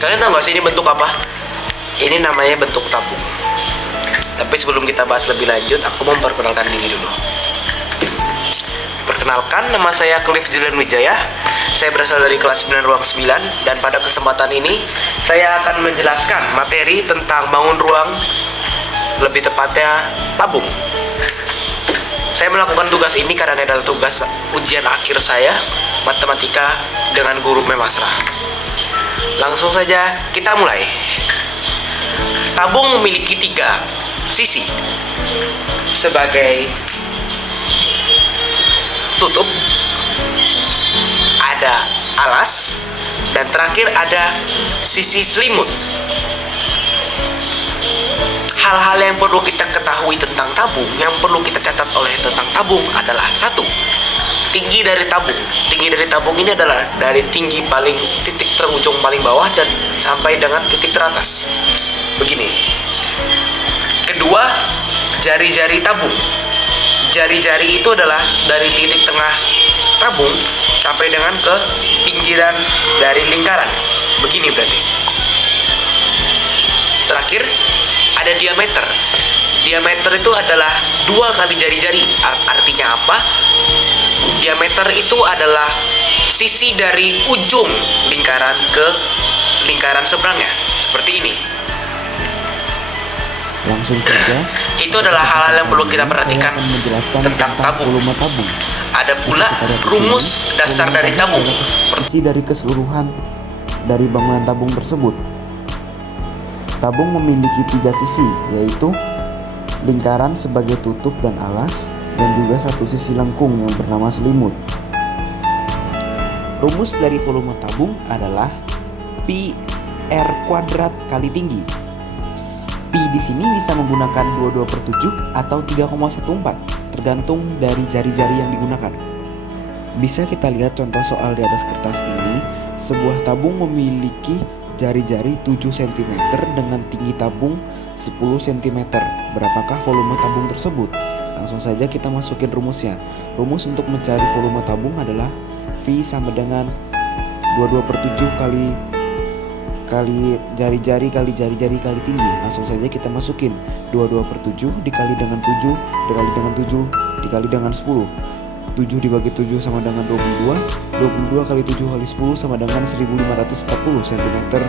Kalian tahu nggak sih ini bentuk apa? Ini namanya bentuk tabung. Tapi sebelum kita bahas lebih lanjut, aku mau memperkenalkan diri dulu. Perkenalkan, nama saya Cliff Julian Wijaya. Saya berasal dari kelas 9 ruang 9, dan pada kesempatan ini saya akan menjelaskan materi tentang bangun ruang, lebih tepatnya tabung. Saya melakukan tugas ini karena ini adalah tugas ujian akhir saya matematika dengan guru Memasra. Langsung saja kita mulai. Tabung memiliki 3 sisi sebagai tutup, ada alas, dan terakhir ada sisi selimut. Hal-hal yang perlu kita ketahui tentang tabung, yang perlu kita catat oleh tentang tabung adalah: 1. Tinggi dari tabung. Tinggi dari tabung ini adalah dari tinggi paling titik terujung paling bawah dan sampai dengan titik teratas. Begini. Kedua, jari-jari tabung. Jari-jari itu adalah dari titik tengah tabung sampai dengan ke pinggiran dari lingkaran. Begini berarti. Terakhir, ada diameter. Diameter itu adalah 2 kali jari-jari. Artinya apa? Diameter itu adalah sisi dari ujung lingkaran ke lingkaran seberangnya. Seperti ini. Langsung saja, itu adalah hal-hal yang perlu kita perhatikan tentang tabung. Ada pula rumus dasar dari tabung. Isi dari keseluruhan dari bangunan tabung tersebut. Tabung memiliki 3 sisi, yaitu lingkaran sebagai tutup dan alas, dan juga satu sisi lengkung yang bernama selimut. Rumus dari volume tabung adalah pi R kuadrat kali tinggi. Pi di sini bisa menggunakan 22/7 atau 3,14, tergantung dari jari-jari yang digunakan. Bisa kita lihat contoh soal di atas kertas ini. Sebuah tabung memiliki jari-jari 7 cm dengan tinggi tabung 10 cm. Berapakah volume tabung tersebut? Langsung saja kita masukin rumusnya. Rumus untuk mencari volume tabung adalah V sama dengan 22/7 kali jari-jari kali jari-jari kali tinggi. Langsung saja kita masukin 22/7 dikali dengan 7 dikali dengan 7 dikali dengan 10. 7 dibagi 7 sama dengan 22. 22 kali 7 kali 10 sama dengan 1540 cm3.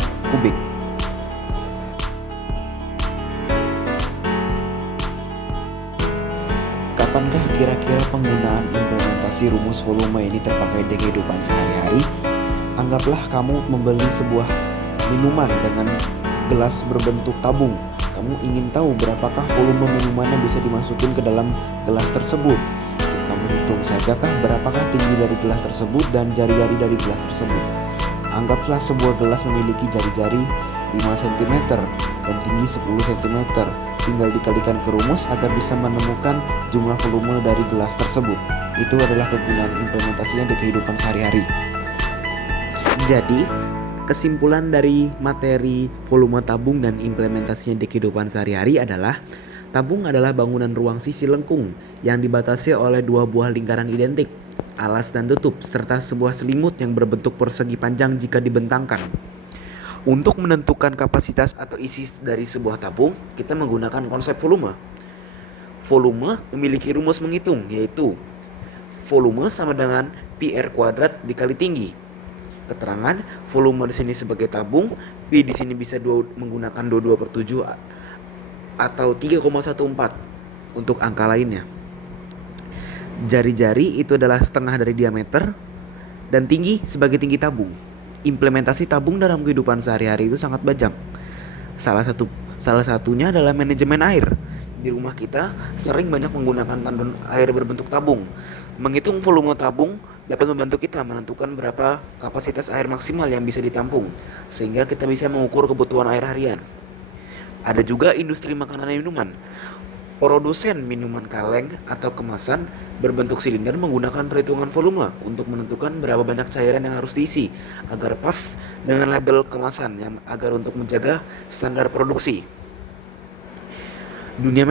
Kapankah kira-kira penggunaan implementasi rumus volume ini terpakai di kehidupan sehari-hari? Anggaplah kamu membeli sebuah minuman dengan gelas berbentuk tabung. Kamu ingin tahu berapakah volume minuman yang bisa dimasukin ke dalam gelas tersebut. Kamu hitung sajakah berapakah tinggi dari gelas tersebut dan jari-jari dari gelas tersebut. Anggaplah sebuah gelas memiliki jari-jari 5 cm dan tinggi 10 cm. Tinggal dikalikan ke rumus agar bisa menemukan jumlah volume dari gelas tersebut. Itu adalah kegunaan implementasinya di kehidupan sehari-hari. Jadi, kesimpulan dari materi volume tabung dan implementasinya di kehidupan sehari-hari adalah: tabung adalah bangunan ruang sisi lengkung yang dibatasi oleh 2 buah lingkaran identik, alas dan tutup, serta sebuah selimut yang berbentuk persegi panjang jika dibentangkan. Untuk menentukan kapasitas atau isi dari sebuah tabung, kita menggunakan konsep volume. Volume memiliki rumus menghitung, yaitu volume sama dengan pi R kuadrat dikali tinggi. Keterangan volume di sini sebagai tabung, Pi di sini bisa menggunakan 22/7 atau 3,14 untuk angka lainnya. Jari-jari itu adalah setengah dari diameter dan tinggi sebagai tinggi tabung. Implementasi tabung dalam kehidupan sehari-hari itu sangat banyak. Salah satunya adalah manajemen air. Di rumah kita sering banyak menggunakan tandon air berbentuk tabung. Menghitung volume tabung dapat membantu kita menentukan berapa kapasitas air maksimal yang bisa ditampung, sehingga kita bisa mengukur kebutuhan air harian. Ada juga industri makanan dan minuman. Produsen minuman kaleng atau kemasan berbentuk silinder menggunakan perhitungan volume untuk menentukan berapa banyak cairan yang harus diisi agar pas dengan label kemasan, agar untuk menjaga standar produksi. Dunia